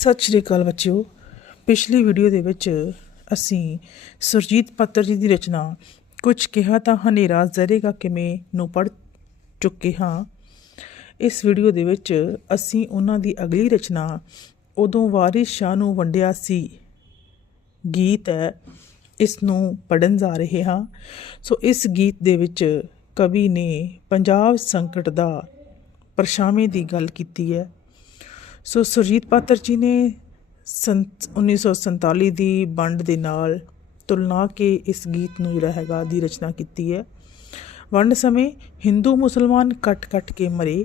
ਸਤਿ ਸ਼੍ਰੀ ਅਕਾਲ ਬੱਚਿਓ। ਪਿਛਲੀ ਵੀਡੀਓ ਦੇ ਵਿੱਚ ਅਸੀਂ ਸੁਰਜੀਤ ਪਾਤਰ ਜੀ ਦੀ ਰਚਨਾ ਕੁਝ ਕਿਹਾ ਤਾਂ ਹਨੇਰਾ ਜ਼ਰੇਗਾ ਕਿਵੇਂ ਨੂੰ ਪੜ ਚੁੱਕੇ ਹਾਂ। ਇਸ ਵੀਡੀਓ ਦੇ ਵਿੱਚ ਅਸੀਂ ਉਹਨਾਂ ਦੀ ਅਗਲੀ ਰਚਨਾ ਉਦੋਂ ਵਾਰਿਸ ਸ਼ਾਹ ਨੂੰ ਵੰਡਿਆ ਸੀ। ਗੀਤ ਹੈ, ਇਸ ਨੂੰ ਪੜਨ ਜਾ ਰਹੇ ਹਾਂ। ਸੋ ਇਸ ਗੀਤ ਦੇ ਵਿੱਚ ਕਵੀ ਨੇ ਪੰਜਾਬ ਸੰਕਟ ਦਾ ਪਰਛਾਵੇਂ ਦੀ ਗੱਲ ਕੀਤੀ ਹੈ। ਸੋ ਸੁਰਜੀਤ ਪਾਤਰ ਜੀ ਨੇ ਸੰਤ 1947 ਦੀ ਵੰਡ ਦੇ ਨਾਲ ਤੁਲਨਾ ਕੇ ਇਸ ਗੀਤ ਨੂੰ ਜਿਹੜਾ ਹੈਗਾ ਦੀ ਰਚਨਾ ਕੀਤੀ ਹੈ। ਵੰਡ ਸਮੇਂ ਹਿੰਦੂ ਮੁਸਲਮਾਨ ਕੱਟ-ਕੱਟ ਕੇ ਮਰੇ,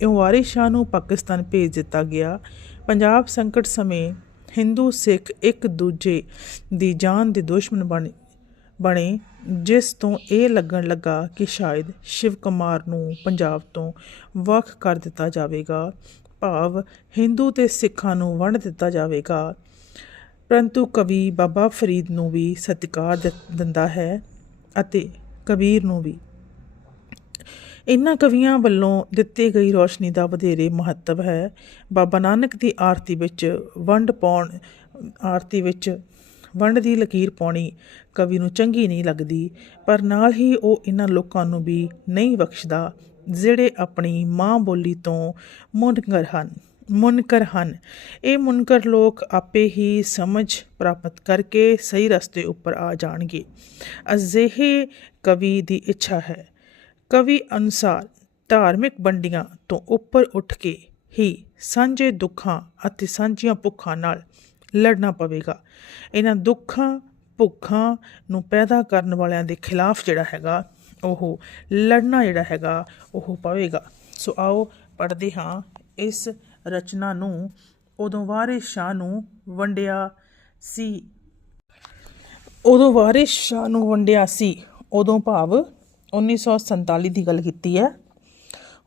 ਇਉਂ ਵਾਰਿਸ ਸ਼ਾਹ ਨੂੰ ਪਾਕਿਸਤਾਨ ਭੇਜ ਦਿੱਤਾ ਗਿਆ। ਪੰਜਾਬ ਸੰਕਟ ਸਮੇਂ ਹਿੰਦੂ ਸਿੱਖ ਇੱਕ ਦੂਜੇ ਦੀ ਜਾਨ ਦੇ ਦੁਸ਼ਮਣ ਬਣ, ਬਣੇ, ਜਿਸ ਤੋਂ ਇਹ ਲੱਗਣ ਲੱਗਾ ਕਿ ਸ਼ਾਇਦ ਸ਼ਿਵ ਕੁਮਾਰ ਨੂੰ ਪੰਜਾਬ ਤੋਂ ਵੱਖ ਕਰ ਦਿੱਤਾ ਜਾਵੇਗਾ। ਭਾਵ ਹਿੰਦੂ ਤੇ ਸਿੱਖਾਂ ਨੂੰ ਵੰਡ ਦਿੱਤਾ ਜਾਵੇਗਾ। ਪਰੰਤੂ ਕਵੀ ਬਾਬਾ ਫਰੀਦ ਨੂੰ ਵੀ ਸਤਿਕਾਰ ਦਿੰਦਾ ਹੈ ਅਤੇ ਕਬੀਰ ਨੂੰ ਵੀ। ਇਨ੍ਹਾਂ ਕਵੀਆਂ ਵੱਲੋਂ ਦਿੱਤੀ ਗਈ ਰੋਸ਼ਨੀ ਦਾ ਵਧੇਰੇ ਮਹੱਤਵ ਹੈ। ਬਾਬਾ ਨਾਨਕ ਦੀ ਆਰਤੀ ਵਿੱਚ ਵੰਡ ਪਾਉਣ, ਆਰਤੀ ਵਿੱਚ ਵੰਡ ਦੀ ਲਕੀਰ ਪਾਉਣੀ ਕਵੀ ਨੂੰ ਚੰਗੀ ਨਹੀਂ ਲੱਗਦੀ, ਪਰ ਨਾਲ ਹੀ ਉਹ ਇਹਨਾਂ ਲੋਕਾਂ ਨੂੰ ਵੀ ਨਹੀਂ ਬਖਸ਼ਦਾ। ਜਿਹੜੇ ਆਪਣੀ ਮਾਂ ਬੋਲੀ ਤੋਂ ਮੁਨਕਰ ਹਨ ਮੁਨਕਰ ਹਨ। ਇਹ ਮੁਨਕਰ ਲੋਕ ਆਪੇ ਹੀ ਸਮਝ ਪ੍ਰਾਪਤ ਕਰਕੇ ਸਹੀ ਰਸਤੇ ਉੱਪਰ ਆ ਜਾਣਗੇ। ਅਜਿਹੇ ਕਵੀ ਦੀ ਇੱਛਾ ਹੈ। ਕਵੀ ਅਨੁਸਾਰ ਧਾਰਮਿਕ ਬੰਡੀਆਂ ਤੋਂ ਉੱਪਰ ਉੱਠ ਕੇ ਹੀ ਸਾਂਝੇ ਦੁੱਖਾਂ ਅਤੇ ਸਾਂਝੀਆਂ ਭੁੱਖਾਂ ਨਾਲ ਲੜਨਾ ਪਵੇਗਾ। ਇਹਨਾਂ ਦੁੱਖਾਂ, ਭੁੱਖਾਂ ਨੂੰ ਪੈਦਾ ਕਰਨ ਵਾਲਿਆਂ ਦੇ ਖਿਲਾਫ ਜਿਹੜਾ ਹੈਗਾ ਉਹ ਲੜਨਾ ਜਿਹੜਾ ਹੈਗਾ, ਉਹ ਪਵੇਗਾ। ਸੋ ਆਓ ਪੜ੍ਹਦੇ ਹਾਂ ਇਸ ਰਚਨਾ ਨੂੰ। ਉਦੋਂ ਵਾਰਿਸ ਸ਼ਾਹ ਨੂੰ ਵੰਡਿਆ ਸੀ। ਉਦੋਂ ਵਾਰਿਸ ਸ਼ਾਹ ਨੂੰ ਵੰਡਿਆ ਸੀ। ਉਦੋਂ ਭਾਵ 1947 ਦੀ ਗੱਲ ਕੀਤੀ ਹੈ।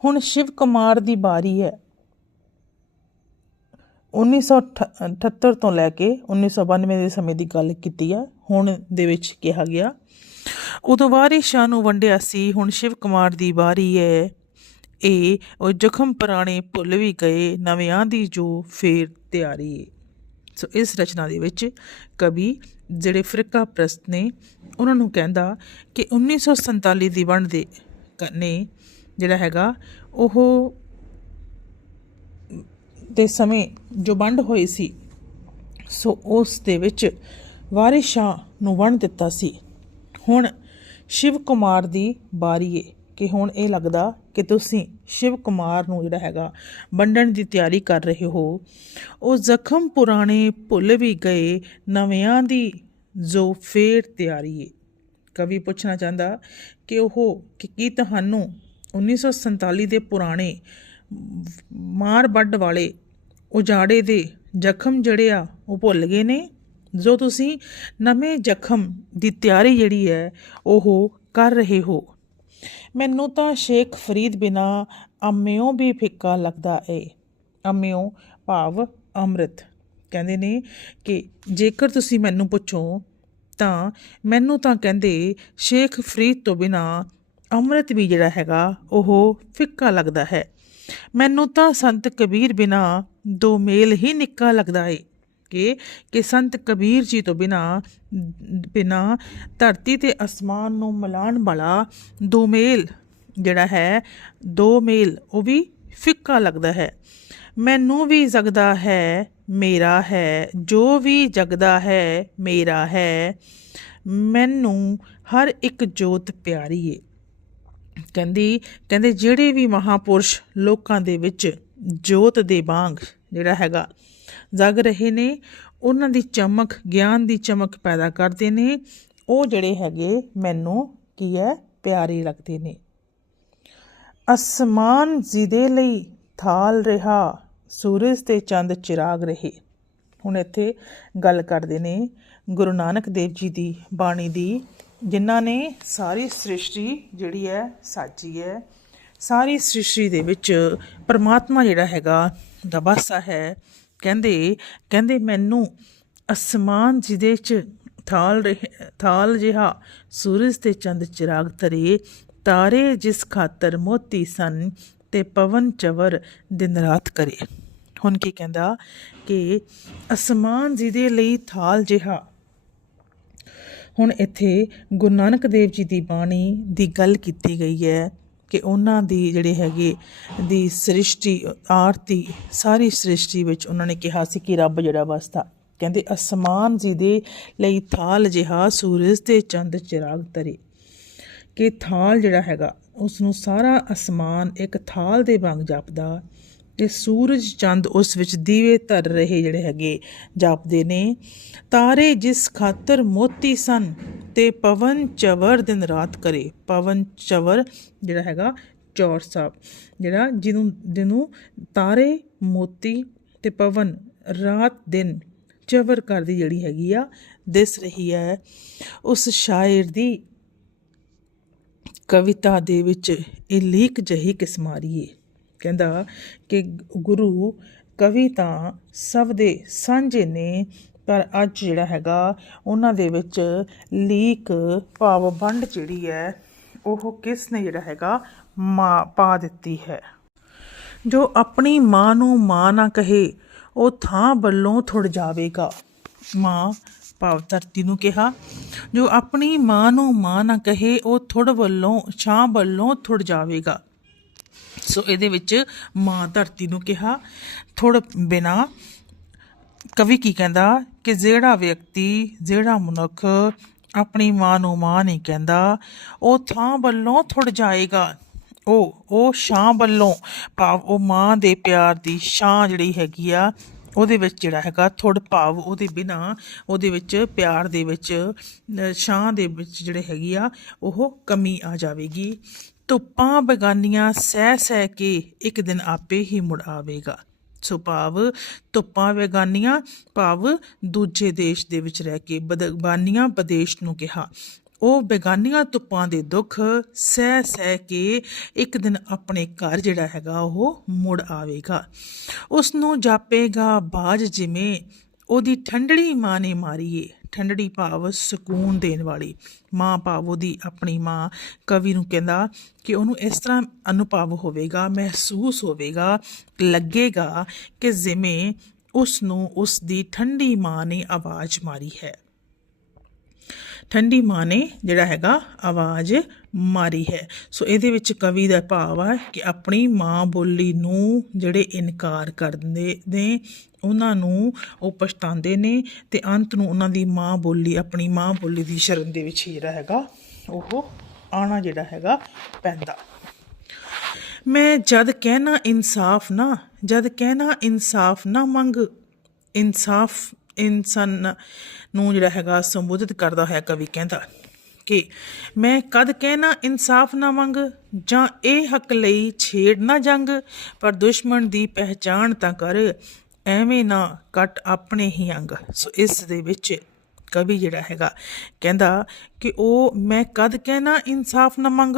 ਹੁਣ ਸ਼ਿਵ ਕੁਮਾਰ ਦੀ ਬਾਰੀ ਹੈ। 1978 ਤੋਂ ਲੈ ਕੇ 1992 ਦੇ ਸਮੇਂ ਦੀ ਗੱਲ ਕੀਤੀ ਹੈ। ਹੁਣ ਦੇ ਵਿੱਚ ਕਿਹਾ ਗਿਆ ਉਦੋਂ ਵਾਰਿਸ ਸ਼ਾਹ ਨੂੰ ਵੰਡਿਆ ਸੀ, ਹੁਣ ਸ਼ਿਵ ਕੁਮਾਰ ਦੀ ਵਾਰੀ ਹੈ ਇਹ ਉਹ ਜ਼ਖਮ ਪੁਰਾਣੇ ਭੁੱਲ ਵੀ ਗਏ, ਨਵਿਆਂ ਦੀ ਜੋ ਫੇਰ ਤਿਆਰੀ ਏ। ਸੋ ਇਸ ਰਚਨਾ ਦੇ ਵਿੱਚ ਕਵੀ ਜਿਹੜੇ ਫਿਰਕਾ ਪ੍ਰਸਤ ਨੇ, ਉਹਨਾਂ ਨੂੰ ਕਹਿੰਦਾ ਕਿ 1947 ਦੀ ਵੰਡ ਦੇ ਨੇ ਜਿਹੜਾ ਹੈਗਾ, ਉਹ ਦੇ ਸਮੇਂ ਜੋ ਵੰਡ ਹੋਈ ਸੀ, ਸੋ ਉਸ ਦੇ ਵਿੱਚ ਵਾਰਿਸ ਨੂੰ ਵੰਡ ਦਿੱਤਾ ਸੀ। ਹੁਣ ਸ਼ਿਵ ਕੁਮਾਰ ਦੀ ਬਾਰੀ ਏ ਕਿ ਹੁਣ ਇਹ ਲੱਗਦਾ ਕਿ ਤੁਸੀਂ ਸ਼ਿਵ ਕੁਮਾਰ ਨੂੰ ਜਿਹੜਾ ਹੈਗਾ ਵੰਡਣ ਦੀ ਤਿਆਰੀ ਕਰ ਰਹੇ ਹੋ। ਉਹ ਜ਼ਖਮ ਪੁਰਾਣੇ ਭੁੱਲ ਵੀ ਗਏ, ਨਵਿਆਂ ਦੀ ਜੋ ਫੇਰ ਤਿਆਰੀ ਏ ਕਵੀ ਪੁੱਛਣਾ ਚਾਹੁੰਦਾ ਕਿ ਉਹ ਕਿ ਕੀ ਤੁਹਾਨੂੰ 1947 ਦੇ ਪੁਰਾਣੇ ਮਾਰ ਵੱਡ ਵਾਲੇ ਉਜਾੜੇ ਦੇ ਜ਼ਖਮ ਜਿਹੜੇ ਆ, ਉਹ ਭੁੱਲ ਗਏ ਨੇ? ਜੋ ਤੁਸੀਂ ਨਵੇਂ ਜ਼ਖਮ ਦੀ ਤਿਆਰੀ ਜਿਹੜੀ ਹੈ, ਉਹ ਕਰ ਰਹੇ ਹੋ। ਮੈਨੂੰ ਤਾਂ ਸ਼ੇਖ ਫਰੀਦ ਬਿਨਾ ਅੰਮਿਓ ਵੀ ਫਿੱਕਾ ਲੱਗਦਾ ਏ। ਅੰਮਿਓ ਭਾਵ ਅੰਮ੍ਰਿਤ। ਕਹਿੰਦੇ ਨੇ ਕਿ ਜੇਕਰ ਤੁਸੀਂ ਮੈਨੂੰ ਪੁੱਛੋ, ਤਾਂ ਮੈਨੂੰ ਤਾਂ ਕਹਿੰਦੇ ਸ਼ੇਖ ਫਰੀਦ ਤੋਂ ਬਿਨਾ ਅੰਮ੍ਰਿਤ ਵੀ ਜਿਹੜਾ ਹੈਗਾ, ਉਹ ਫਿੱਕਾ ਲੱਗਦਾ ਹੈ। ਮੈਨੂੰ ਤਾਂ ਸੰਤ ਕਬੀਰ ਬਿਨਾ ਦੋ ਮੇਲ ਹੀ ਨਿੱਕਾ ਲੱਗਦਾ ਏ। ਕਿ ਕਿ ਸੰਤ ਕਬੀਰ ਜੀ ਤੋਂ ਬਿਨਾ ਬਿਨਾ ਧਰਤੀ ਤੇ ਅਸਮਾਨ ਨੂੰ ਮਿਲਾਉਣ ਵਾਲਾ ਦੋਮੇਲ ਜਿਹੜਾ ਹੈ, ਦੋ ਮੇਲ, ਉਹ ਵੀ ਫਿੱਕਾ ਲੱਗਦਾ ਹੈ। ਮੈਨੂੰ ਵੀ ਜਗਦਾ ਹੈ, ਮੇਰਾ ਹੈ, ਜੋ ਵੀ ਜਗਦਾ ਹੈ, ਮੇਰਾ ਹੈ। ਮੈਨੂੰ ਹਰ ਇੱਕ ਜੋਤ ਪਿਆਰੀ ਏ ਕਹਿੰਦੀ, ਕਹਿੰਦੇ, ਜਿਹੜੇ ਵੀ ਮਹਾਪੁਰਸ਼ ਲੋਕਾਂ ਦੇ ਵਿੱਚ ਜੋਤ ਦੇ ਵਾਂਗ ਜਿਹੜਾ ਹੈਗਾ ਜਗ ਰਹੇ ਨੇ, ਉਹਨਾਂ ਦੀ ਚਮਕ, ਗਿਆਨ ਦੀ ਚਮਕ ਪੈਦਾ ਕਰਦੇ ਨੇ। ਉਹ ਜਿਹੜੇ ਹੈਗੇ ਮੈਨੂੰ ਕੀ ਹੈ? ਪਿਆਰੇ ਲੱਗਦੇ ਨੇ। ਅਸਮਾਨ ਜਿਹਦੇ ਲਈ ਥਾਲ ਰਿਹਾ, ਸੂਰਜ ਤੇ ਚੰਦ ਚਿਰਾਗ ਰਹੇ। ਹੁਣ ਇੱਥੇ ਗੱਲ ਕਰਦੇ ਨੇ ਗੁਰੂ ਨਾਨਕ ਦੇਵ ਜੀ ਦੀ ਬਾਣੀ ਦੀ, ਜਿਨ੍ਹਾਂ ਨੇ ਸਾਰੀ ਸ੍ਰਿਸ਼ਟੀ ਜਿਹੜੀ ਹੈ, ਸਾਜੀ ਹੈ। ਸਾਰੀ ਸ੍ਰਿਸ਼ਟੀ ਦੇ ਵਿੱਚ ਪਰਮਾਤਮਾ ਜਿਹੜਾ ਹੈਗਾ ਦਾ ਵਾਸਾ ਹੈ। ਕਹਿੰਦੇ ਕਹਿੰਦੇ ਮੈਨੂੰ ਅਸਮਾਨ ਜਿਹਦੇ ਚ ਥਾਲ ਰਹੇ ਥਾਲ ਜਿਹਾ ਸੂਰਜ ਤੇ ਚੰਦ ਚਿਰਾਗ ਧਰੇ, ਤਾਰੇ ਜਿਸ ਖਾਤਰ ਮੋਤੀ ਸਨ ਤੇ ਪਵਨ ਚਵਰ ਦਿਨ ਰਾਤ ਕਰੇ। ਹੁਣ ਕੀ ਕਹਿੰਦਾ ਕਿ ਅਸਮਾਨ ਜਿਹਦੇ ਲਈ ਥਾਲ ਜਿਹਾ। ਹੁਣ ਇੱਥੇ ਗੁਰੂ ਨਾਨਕ ਦੇਵ ਜੀ ਦੀ ਬਾਣੀ ਦੀ ਗੱਲ ਕੀਤੀ ਗਈ ਹੈ। ਕਿ ਉਹਨਾਂ ਦੀ ਜਿਹੜੇ ਹੈਗੇ ਦੀ ਸ੍ਰਿਸ਼ਟੀ, ਆਰਤੀ, ਸਾਰੀ ਸ੍ਰਿਸ਼ਟੀ ਵਿੱਚ ਉਹਨਾਂ ਨੇ ਕਿਹਾ ਸੀ ਕਿ ਰੱਬ ਜਿਹੜਾ ਵਸਦਾ ਕਹਿੰਦੇ ਅਸਮਾਨ ਜੀ ਦੇ ਲਈ ਥਾਲ ਜਿਹਾ ਸੂਰਜ ਤੇ ਚੰਦ ਚਿਰਾਗ ਤਰੇ। ਕਿ ਥਾਲ ਜਿਹੜਾ ਹੈਗਾ ਉਸ ਨੂੰ ਸਾਰਾ ਅਸਮਾਨ ਇੱਕ ਥਾਲ ਦੇ ਵਾਂਗ ਜਾਪਦਾ ਤੇ ਸੂਰਜ ਚੰਦ ਉਸ ਵਿੱਚ ਦੀਵੇ ਧਰ ਰਹੇ ਜਿਹੜੇ ਹੈਗੇ ਜਾਪਦੇ ਨੇ। ਤਾਰੇ ਜਿਸ ਖਾਤਰ ਮੋਤੀ ਸਨ, ਤੇ ਪਵਨ ਚਵਰ ਦਿਨ ਰਾਤ ਕਰੇ। ਪਵਨ ਚਵਰ ਜਿਹੜਾ ਹੈਗਾ, ਚੌਰ ਸਾਹਿਬ, ਜਿਹੜਾ ਜਿਹਨੂੰ ਜਿਹਨੂੰ ਤਾਰੇ, ਮੋਤੀ ਤੇ ਪਵਨ ਰਾਤ ਦਿਨ ਚਵਰ ਕਰਦੀ ਜਿਹੜੀ ਹੈਗੀ ਆ, ਦਿਸ ਰਹੀ ਹੈ। ਉਸ ਸ਼ਾਇਰ ਦੀ ਕਵਿਤਾ ਦੇ ਵਿੱਚ ਇਹ ਲੀਕ ਜਹੀ ਹੈ ਕਹਿੰਦਾ ਕਿ ਗੁਰੂ ਕਵੀ ਤਾਂ ਸਭ ਦੇ ਸਾਂਝੇ ਨੇ, ਪਰ ਅੱਜ ਜਿਹੜਾ ਹੈਗਾ ਉਹਨਾਂ ਦੇ ਵਿੱਚ ਲੀਕ ਭਾਵ ਵੰਡ ਜਿਹੜੀ ਹੈ, ਉਹ ਕਿਸ ਨੇ ਜਿਹੜਾ ਹੈਗਾ ਮਾਂ, ਪਾ ਦਿੱਤੀ ਹੈ। ਜੋ ਆਪਣੀ ਮਾਂ ਨੂੰ ਮਾਂ ਨਾ ਕਹੇ, ਉਹ ਥਾਂ ਵੱਲੋਂ ਥੁੜ ਜਾਵੇਗਾ। ਮਾਂ ਭਾਵ ਧਰਤੀ ਨੂੰ ਕਿਹਾ, ਜੋ ਆਪਣੀ ਮਾਂ ਨੂੰ ਮਾਂ ਨਾ ਕਹੇ, ਉਹ ਥੁੜ ਵੱਲੋਂ, ਛਾਂ ਵੱਲੋਂ ਥੁੜ ਜਾਵੇਗਾ। ਸੋ ਇਹਦੇ ਵਿੱਚ ਮਾਂ ਧਰਤੀ ਨੂੰ ਕਿਹਾ। ਥੋੜ ਬਿਨਾ ਕਵੀ ਕੀ ਕਹਿੰਦਾ? ਕਿ ਜਿਹੜਾ ਵਿਅਕਤੀ, ਜਿਹੜਾ ਮਨੁੱਖ ਆਪਣੀ ਮਾਂ ਨੂੰ ਮਾਂ ਨਹੀਂ ਕਹਿੰਦਾ, ਉਹ ਥਾਂ ਵੱਲੋਂ ਥੁੜ ਜਾਏਗਾ। ਉਹ ਉਹ ਛਾਂ ਵੱਲੋਂ। ਭਾਵ ਉਹ ਮਾਂ ਦੇ ਪਿਆਰ ਦੀ ਛਾਂ ਜਿਹੜੀ ਹੈਗੀ ਆ, ਉਹਦੇ ਵਿੱਚ ਜਿਹੜਾ ਹੈਗਾ ਥੁੜ ਭਾਵ ਉਹਦੇ ਬਿਨਾ, ਉਹਦੇ ਵਿੱਚ ਪਿਆਰ ਦੇ ਵਿੱਚ ਛਾਂ ਦੇ ਵਿੱਚ ਜਿਹੜੇ ਹੈਗੀ ਆ, ਉਹ ਕਮੀ ਆ ਜਾਵੇਗੀ। ਧੁੱਪਾਂ ਬੇਗਾਨੀਆਂ ਸਹਿ ਸਹਿ ਕੇ ਇੱਕ ਦਿਨ ਆਪੇ ਹੀ ਮੁੜ ਆਵੇਗਾ। ਸੋ ਭਾਵ ਧੁੱਪਾਂ ਬੇਗਾਨੀਆਂ, ਭਾਵ ਦੂਜੇ ਦੇਸ਼ ਦੇ ਵਿੱਚ ਰਹਿ ਕੇ ਬਦਗਾਨੀਆਂ ਪ੍ਰਦੇਸ਼ ਨੂੰ ਕਿਹਾ। ਉਹ ਬੇਗਾਨੀਆਂ ਧੁੱਪਾਂ ਦੇ ਦੁੱਖ ਸਹਿ ਸਹਿ ਕੇ ਇੱਕ ਦਿਨ ਆਪਣੇ ਘਰ ਜਿਹੜਾ ਹੈਗਾ ਉਹ ਮੁੜ ਆਵੇਗਾ। ਉਸ ਨੂੰ ਜਾਪੇਗਾ ਬਾਜ ਜਿਵੇਂ, ਉਹਦੀ ਠੰਡੜੀ ਮਾਂ ਨੇ ਮਾਰੀਏ। ਠੰਡੜੀ ਭਾਵ ਸਕੂਨ ਦੇਣ ਵਾਲੀ ਮਾਂ ਭਾਵ ਉਹਦੀ ਆਪਣੀ ਮਾਂ ਕਵੀ ਨੂੰ ਕਹਿੰਦਾ ਕਿ ਉਹਨੂੰ ਇਸ ਤਰ੍ਹਾਂ ਅਨੁਭਵ ਹੋਵੇਗਾ, ਮਹਿਸੂਸ ਹੋਵੇਗਾ, ਲੱਗੇਗਾ ਕਿ ਜਿਵੇਂ ਉਸ ਨੂੰ ਉਸ ਦੀ ਠੰਡੀ ਮਾਂ ਨੇ ਆਵਾਜ਼ ਮਾਰੀ ਹੈ। ਠੰਡੀ ਮਾਂ ਨੇ ਜਿਹੜਾ ਹੈਗਾ ਆਵਾਜ਼ ਮਾਰੀ ਹੈ। ਸੋ ਇਹਦੇ ਵਿੱਚ ਕਵੀ ਦਾ ਭਾਵ ਹੈ ਕਿ ਆਪਣੀ ਮਾਂ ਬੋਲੀ ਨੂੰ ਜਿਹੜੇ ਇਨਕਾਰ ਕਰਦੇ ਨੇ, ਉਹਨਾਂ ਨੂੰ ਉਹ ਪਛਤਾਉਂਦੇ ਨੇ ਤੇ ਅੰਤ ਨੂੰ ਉਹਨਾਂ ਦੀ ਮਾਂ ਬੋਲੀ, ਆਪਣੀ ਮਾਂ ਬੋਲੀ ਦੀ ਸ਼ਰਨ ਦੇ ਵਿੱਚ ਜਿਹੜਾ ਹੈਗਾ ਉਹ ਆਣਾ ਜਿਹੜਾ ਹੈਗਾ ਪੈਂਦਾ। ਮੈਂ ਜਦ ਕਹਿਣਾ ਇਨਸਾਫ ਨਾ, ਜਦ ਕਹਿਣਾ ਇਨਸਾਫ ਨਾ ਮੰਗ, ਇਨਸਾਫ ਇਨਸਾਨ ਨੂੰ ਜਿਹੜਾ ਹੈਗਾ ਸੰਬੋਧਿਤ ਕਰਦਾ ਹੋਇਆ ਕਵੀ ਕਹਿੰਦਾ ਕਿ ਮੈਂ ਕਦ ਕਹਿਣਾ ਇਨਸਾਫ ਨਾ ਮੰਗ ਜਾਂ ਇਹ ਹੱਕ ਲਈ ਛੇੜ ਨਾ ਜੰਗ, ਪਰ ਦੁਸ਼ਮਣ ਦੀ ਪਹਿਚਾਣ ਤਾਂ ਕਰ, ਐਵੇਂ ਨਾ ਕੱਟ ਆਪਣੇ ਹੀ ਅੰਗ। ਸੋ ਇਸ ਦੇ ਵਿੱਚ ਕਵੀ ਜਿਹੜਾ ਹੈਗਾ ਕਹਿੰਦਾ ਕਿ ਉਹ ਮੈਂ ਕਦ ਕਹਿਣਾ ਇਨਸਾਫ ਨਾ ਮੰਗ,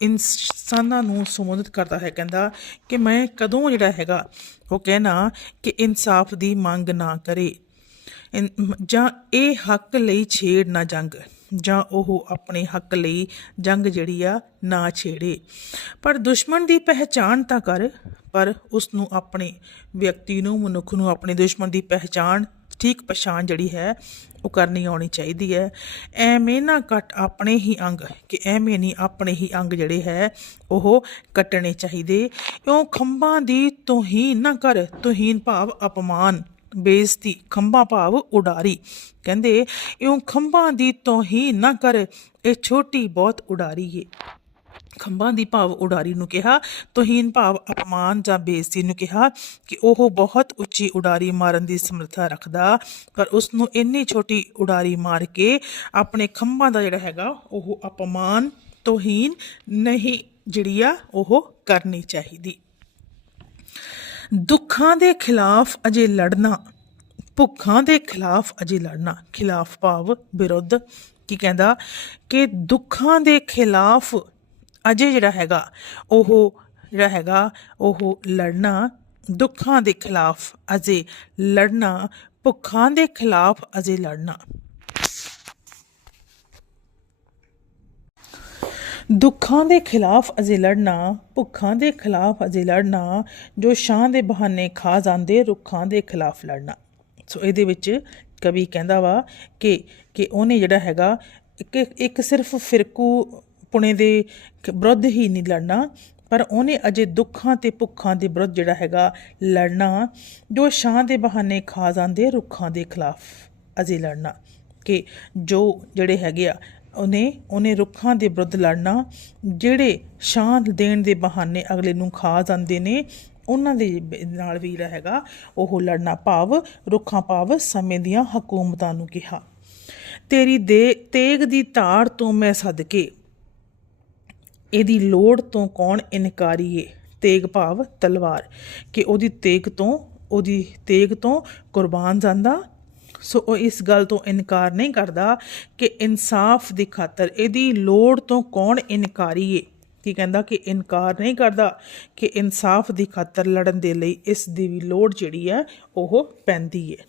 ਇਨਸਾਨਾਂ ਨੂੰ ਸੰਬੋਧਿਤ ਕਰਦਾ ਹੈ ਕਹਿੰਦਾ ਕਿ ਮੈਂ ਕਦੋਂ ਜਿਹੜਾ ਹੈਗਾ ਉਹ ਕਹਿਣਾ ਕਿ ਇਨਸਾਫ ਦੀ ਮੰਗ ਨਾ ਕਰੇ। ਜਾਂ ਇਹ ਹੱਕ ਲਈ ਛੇੜ ਨਾ ਜੰਗ, ਜਾਂ ਉਹ ਆਪਣੇ ਹੱਕ ਲਈ ਜੰਗ ਜਿਹੜੀ ਆ ਨਾ ਛੇੜੇ। ਪਰ ਦੁਸ਼ਮਣ ਦੀ ਪਹਿਚਾਣ ਤਾਂ ਕਰ, ਪਰ ਉਸ ਨੂੰ ਆਪਣੇ ਵਿਅਕਤੀ ਨੂੰ, ਮਨੁੱਖ ਨੂੰ ਆਪਣੇ ਦੁਸ਼ਮਣ ਦੀ ਪਹਿਚਾਣ, ਠੀਕ ਪਛਾਣ ਜਿਹੜੀ ਹੈ, ਉਹ ਕਰਨੀ ਆਉਣੀ ਚਾਹੀਦੀ ਹੈ। ਐਵੇਂ ਨਾ ਕੱਟ ਆਪਣੇ ਹੀ ਅੰਗ, ਕਿ ਐਵੇਂ ਨਹੀਂ ਆਪਣੇ ਹੀ ਅੰਗ ਜਿਹੜੇ ਹੈ, ਉਹ ਕੱਟਣੇ ਚਾਹੀਦੇ। ਕਿਉਂ ਖੰਭਾਂ ਦੀ ਤੋਹੀਨ ਨਾ ਕਰ, ਤੋਹੀਨ ਭਾਵ ਅਪਮਾਨ। ਬੇਇੱਜ਼ਤੀ, ਖੰਭਾਂ ਭਾਵ ਉਡਾਰੀ। ਕਹਿੰਦੇ, ਇਉਂ ਖੰਭਾਂ ਦੀ ਤੋਹੀਨ ਨਾ ਕਰ, ਇਹ ਛੋਟੀ ਬਹੁਤ ਉਡਾਰੀ ਏ। ਖੰਭਾਂ ਦੀ ਭਾਵ ਉਡਾਰੀ ਨੂੰ ਕਿਹਾ, ਤੋਹੀਨ ਭਾਵ ਅਪਮਾਨ ਜਾਂ ਬੇਇੱਜ਼ਤੀ ਨੂੰ ਕਿਹਾ ਕਿ ਉਹ ਬਹੁਤ ਉੱਚੀ ਉਡਾਰੀ ਮਾਰਨ ਦੀ ਸਮਰੱਥਾ ਰੱਖਦਾ, ਪਰ ਉਸ ਨੂੰ ਇੰਨੀ ਛੋਟੀ ਉਡਾਰੀ ਮਾਰ ਕੇ ਆਪਣੇ ਖੰਭਾਂ ਦਾ ਜਿਹੜਾ ਹੈਗਾ, ਉਹ ਅਪਮਾਨ, ਤੋਹੀਨ ਨਹੀਂ ਜਿਹੜੀ ਆ, ਉਹ ਕਰਨੀ ਚਾਹੀਦੀ। ਦੁੱਖਾਂ ਦੇ ਖਿਲਾਫ ਅਜੇ ਲੜਨਾ, ਭੁੱਖਾਂ ਦੇ ਖਿਲਾਫ ਅਜੇ ਲੜਨਾ, ਖਿਲਾਫ ਭਾਵ ਵਿਰੁੱਧ। ਕੀ ਕਹਿੰਦਾ? ਕਿ ਦੁੱਖਾਂ ਦੇ ਖਿਲਾਫ ਅਜੇ ਜਿਹੜਾ ਹੈਗਾ, ਉਹ ਜਿਹੜਾ ਹੈਗਾ, ਉਹ ਲੜਨਾ, ਦੁੱਖਾਂ ਦੇ ਖਿਲਾਫ ਅਜੇ ਲੜਨਾ, ਭੁੱਖਾਂ ਦੇ ਖਿਲਾਫ ਅਜੇ ਲੜਨਾ। ਦੁੱਖਾਂ ਦੇ ਖਿਲਾਫ ਅਜੇ ਲੜਨਾ, ਭੁੱਖਾਂ ਦੇ ਖਿਲਾਫ ਅਜੇ ਲੜਨਾ, ਜੋ ਸ਼ਾਂ ਦੇ ਬਹਾਨੇ ਖਾ ਜਾਂਦੇ ਰੁੱਖਾਂ ਦੇ ਖਿਲਾਫ ਲੜਨਾ। ਸੋ ਇਹਦੇ ਵਿੱਚ ਕਵੀ ਕਹਿੰਦਾ ਵਾ ਕਿ ਕਿ ਉਹਨੇ ਜਿਹੜਾ ਹੈਗਾ, ਇੱਕ ਇੱਕ ਸਿਰਫ ਫਿਰਕੂ ਪੁਣੇ ਦੇ ਵਿਰੁੱਧ ਹੀ ਨਹੀਂ ਲੜਨਾ, ਪਰ ਉਹਨੇ ਅਜੇ ਦੁੱਖਾਂ ਤੇ ਭੁੱਖਾਂ ਦੇ ਵਿਰੁੱਧ ਜਿਹੜਾ ਹੈਗਾ ਲੜਨਾ, ਜੋ ਸ਼ਾਂ ਦੇ ਬਹਾਨੇ ਖਾ ਜਾਂਦੇ ਰੁੱਖਾਂ ਦੇ ਖਿਲਾਫ ਅਜੇ ਲੜਨਾ। ਕਿ ਜੋ ਜਿਹੜੇ ਹੈਗੇ ਆ ਉਹਨੇ ਉਹਨੇ ਰੁੱਖਾਂ ਦੇ ਵਿਰੁੱਧ ਲੜਨਾ, ਜਿਹੜੇ ਛਾਂ ਦੇਣ ਦੇ ਬਹਾਨੇ ਅਗਲੇ ਨੂੰ ਖਾ ਜਾਂਦੇ ਨੇ, ਉਹਨਾਂ ਦੇ ਨਾਲ ਵੀ ਜਿਹੜਾ ਹੈਗਾ, ਉਹ ਲੜਨਾ ਭਾਵ, ਰੁੱਖਾਂ ਭਾਵ ਸਮੇਂ ਦੀਆਂ ਹਕੂਮਤਾਂ ਨੂੰ ਕਿਹਾ। ਤੇਰੀ ਦੇ, ਤੇਗ ਦੀ ਧਾਰ ਤੋਂ ਮੈਂ ਸਦਕੇ, ਇਹਦੀ ਲੋੜ ਤੋਂ ਕੌਣ ਇਨਕਾਰੀਏ? ਤੇਗ ਭਾਵ ਤਲਵਾਰ, ਕਿ ਉਹਦੀ ਤੇਗ ਤੋਂ, ਉਹਦੀ ਤੇਗ ਤੋਂ ਕੁਰਬਾਨ ਜਾਂਦਾ ਸੋ ਉਹ ਇਸ ਗੱਲ ਤੋਂ ਇਨਕਾਰ ਨਹੀਂ ਕਰਦਾ ਕਿ ਇਨਸਾਫ ਦੀ ਖਾਤਰ ਇਹਦੀ ਲੋੜ ਤੋਂ ਕੌਣ ਇਨਕਾਰੀ ਏ? ਕੀ ਕਹਿੰਦਾ ਕਿ ਇਨਕਾਰ ਨਹੀਂ ਕਰਦਾ ਕਿ ਇਨਸਾਫ ਦੀ ਖਾਤਰ ਲੜਨ ਦੇ ਲਈ ਇਸ ਦੀ ਵੀ ਲੋੜ ਜਿਹੜੀ ਹੈ, ਉਹ ਪੈਂਦੀ ਹੈ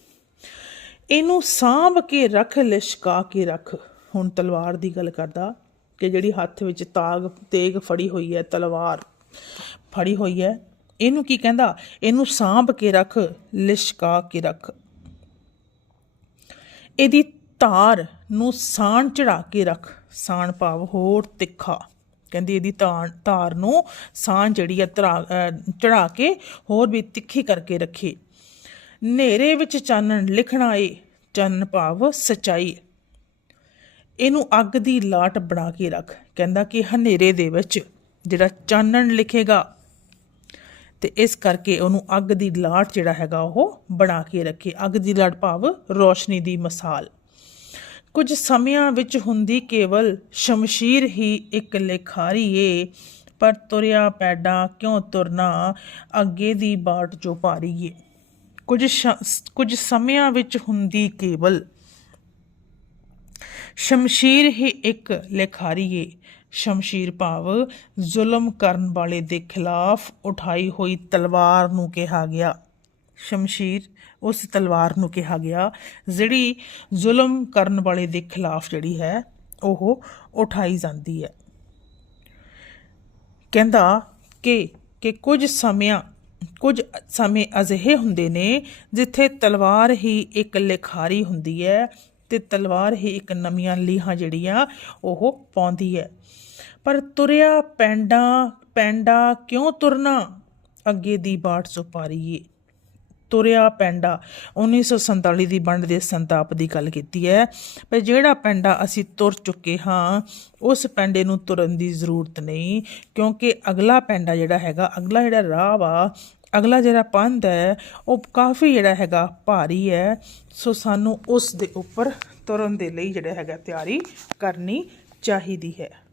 ਇਹਨੂੰ ਸਾਂਭ ਕੇ ਰੱਖ, ਲਿਸ਼ਕਾ ਕੇ ਰੱਖ। ਹੁਣ ਤਲਵਾਰ ਦੀ ਗੱਲ ਕਰਦਾ ਕਿ ਜਿਹੜੀ ਹੱਥ ਵਿੱਚ ਤਾਗ, ਤੇਗ ਫੜੀ ਹੋਈ ਹੈ, ਤਲਵਾਰ ਫੜੀ ਹੋਈ ਹੈ, ਇਹਨੂੰ ਕੀ ਕਹਿੰਦਾ? ਇਹਨੂੰ ਸਾਂਭ ਕੇ ਰੱਖ, ਲਿਸ਼ਕਾ ਕੇ ਰੱਖ। ਇਹਦੀ ਧਾਰ ਨੂੰ ਸਾਣ ਚੜਾ ਕੇ ਰੱਖ। ਸਾਣ ਭਾਵ ਹੋਰ ਤਿੱਖਾ। ਕਹਿੰਦੀ ਇਹਦੀ ਧਾਰ ਧਾਰ ਨੂੰ ਸਾਣ ਜਿਹੜੀ ਹੈ ਚੜਾ ਕੇ ਹੋਰ ਵੀ ਤਿੱਖੀ ਕਰਕੇ ਰੱਖੀ। ਹਨੇਰੇ ਵਿੱਚ ਚਾਨਣ ਲਿਖਣਾ ਏ, ਚਾਨਣ ਭਾਵ ਸਚਾਈ। ਇਹਨੂੰ ਅੱਗ ਦੀ ਲਾਟ ਬਣਾ ਕੇ ਰੱਖ। ਕਹਿੰਦਾ ਕਿ ਹਨੇਰੇ ਦੇ ਵਿੱਚ ਜਿਹੜਾ ਚਾਨਣ ਲਿਖੇਗਾ ਤੇ ਇਸ ਕਰਕੇ ਉਹਨੂੰ ਅੱਗ ਦੀ ਲਾਟ ਜਿਹੜਾ ਹੈਗਾ ਉਹ ਬਣਾ ਕੇ ਰੱਖੇ। ਅੱਗ ਦੀ ਲਾਟ ਭਾਵ ਰੋਸ਼ਨੀ ਦੀ ਮਿਸਾਲ। ਕੁਝ ਸਮਿਆਂ ਵਿੱਚ ਹੁੰਦੀ ਕੇਵਲ ਸ਼ਮਸ਼ੀਰ ਹੀ ਇੱਕ ਲੇਖਾਰੀ ਏ, ਪਰ ਤੁਰਿਆ ਪੈਡਾ ਕਿਉਂ ਤੁਰਨਾ ਅੱਗੇ ਦੀ ਬਾਟ ਜੋ ਭਾਰੀ ਏ। ਕੁਝ ਸ਼- ਕੁਝ ਸਮਿਆਂ ਵਿੱਚ ਹੁੰਦੀ ਕੇਵਲ ਸ਼ਮਸ਼ੀਰ ਹੀ ਇੱਕ ਲੇਖਾਰੀ ਏ ਸ਼ਮਸ਼ੀਰ ਭਾਵ ਜ਼ੁਲਮ ਕਰਨ ਵਾਲੇ ਦੇ ਖਿਲਾਫ ਉਠਾਈ ਹੋਈ ਤਲਵਾਰ ਨੂੰ ਕਿਹਾ ਗਿਆ। ਸ਼ਮਸ਼ੀਰ ਉਸ ਤਲਵਾਰ ਨੂੰ ਕਿਹਾ ਗਿਆ ਜਿਹੜੀ ਜ਼ੁਲਮ ਕਰਨ ਵਾਲੇ ਦੇ ਖਿਲਾਫ ਜਿਹੜੀ ਹੈ, ਉਹ ਉਠਾਈ ਜਾਂਦੀ ਹੈ। ਕਹਿੰਦਾ ਕਿ ਕਿ ਕੁਝ ਸਮਿਆਂ, ਕੁਝ ਸਮੇਂ ਅਜਿਹੇ ਹੁੰਦੇ ਨੇ ਜਿੱਥੇ ਤਲਵਾਰ ਹੀ ਇੱਕ ਲਿਖਾਰੀ ਹੁੰਦੀ ਹੈ ਤੇ ਤਲਵਾਰ ਹੀ ਇੱਕ ਨਵੀਆਂ ਲੀਹਾਂ ਜਿਹੜੀਆਂ ਉਹ ਪਾਉਂਦੀ ਹੈ। ਪਰ ਤੁਰਿਆ ਪੈਂਡਾ ਪੈਂਡਾ ਕਿਉਂ ਤੁਰਨਾ? ਅੱਗੇ ਦੀ ਬਾਟ ਸੋ ਤੁਰਿਆ ਪੈਂਡਾ 1947 ਦੀ ਵੰਡ ਦੇ ਸੰਤਾਪ ਦੀ ਗੱਲ ਕੀਤੀ ਹੈ। ਪਰ ਜਿਹੜਾ ਪੈਂਡਾ ਅਸੀਂ ਤੁਰ ਚੁੱਕੇ ਹਾਂ, ਉਸ ਪੈਂਡੇ ਨੂੰ ਤੁਰਨ ਦੀ ਜ਼ਰੂਰਤ ਨਹੀਂ, ਕਿਉਂਕਿ ਅਗਲਾ ਪੈਂਡਾ ਜਿਹੜਾ ਹੈਗਾ, ਅਗਲਾ ਜਿਹੜਾ ਰਾਹ ਵਾ, ਅਗਲਾ ਜਿਹੜਾ ਪੰਧ ਹੈ, ਉਹ ਕਾਫੀ ਜਿਹੜਾ ਹੈਗਾ ਭਾਰੀ ਹੈ। ਸੋ ਸਾਨੂੰ ਉਸ ਦੇ ਉੱਪਰ ਤੁਰਨ ਦੇ ਲਈ ਜਿਹੜਾ ਹੈਗਾ ਤਿਆਰੀ ਕਰਨੀ ਚਾਹੀਦੀ ਹੈ।